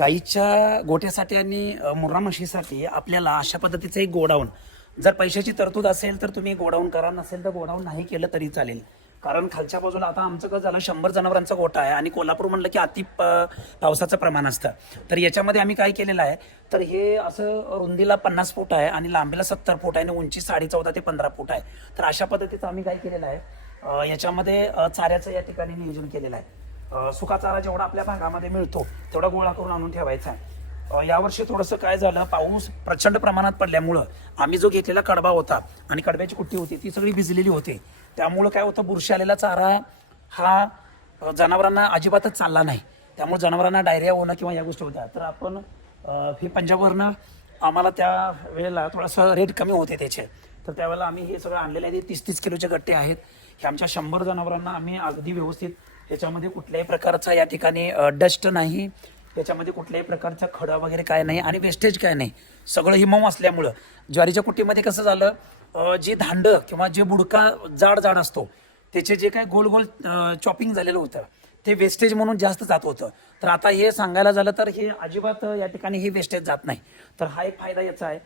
गाईच्या गोठ्यासाठी आणि मुर्रा म्हशीसाठी आपल्याला अशा पद्धतीचं एक गोडाऊन. जर पैशाची तरतूद असेल तर तुम्ही गोडाऊन करा. नसेल तर गोडाऊन नाही केलं तरी चालेल. कारण खालच्या बाजूला आता आमचं कसं झालं शंभर जनावरांचा गोठा आहे आणि कोल्हापूर म्हणलं की अति प- पावसाचं प्रमाण असतं. तर याच्यामध्ये आम्ही काय केलेलं आहे तर हे असं रुंदीला पन्नास फूट आहे आणि लांबीला सत्तर फूट आहे आणि उंची साडे चौदा ते पंधरा फूट आहे. तर अशा पद्धतीचं आम्ही काय केलेलं आहे याच्यामध्ये चाऱ्याचं या ठिकाणी नियोजन केलेलं आहे. अ, सुका चारा जेवढा आपल्या भागामध्ये मिळतो तेवढा गोळा करून आणून ठेवायचा आहे. यावर्षी थोडंसं काय झालं पाऊस प्रचंड प्रमाणात पडल्यामुळं आम्ही जो घेतलेला कडबा होता आणि कडब्याची कुट्टी होती ती सगळी भिजलेली होती. त्यामुळं काय होतं बुरशी आलेला चारा हा जनावरांना अजिबातच चालला नाही. त्यामुळे जनावरांना डायरिया होणं किंवा या गोष्टी होत्या. तर आपण अ, हे पंजाबवरनं आम्हाला त्या वेळेला थोडंसं रेट कमी होते त्याचे. तर त्यावेळेला आम्ही हे सगळं आणलेलं आहे. तीस तीस किलोचे गट्टे आहेत. हे आमच्या शंभर जनावरांना आम्ही अगदी व्यवस्थित याच्यामध्ये कुठल्याही प्रकारचा या ठिकाणी डस्ट नाही. त्याच्यामध्ये कुठल्याही प्रकारचा खडा वगैरे काय नाही आणि वेस्टेज काय नाही. सगळं हिमम असल्यामुळं. ज्वारीच्या कुट्टीमध्ये कसं झालं जे धांड किंवा जे बुडका जाड जाड असतो त्याचे जे काय गोल गोल चॉपिंग झालेलं होतं ते वेस्टेज म्हणून जास्त जात होतं. तर आता हे सांगायला झालं तर हे अजिबात या ठिकाणी हे वेस्टेज जात नाही. तर हा एक फायदा याचा आहे.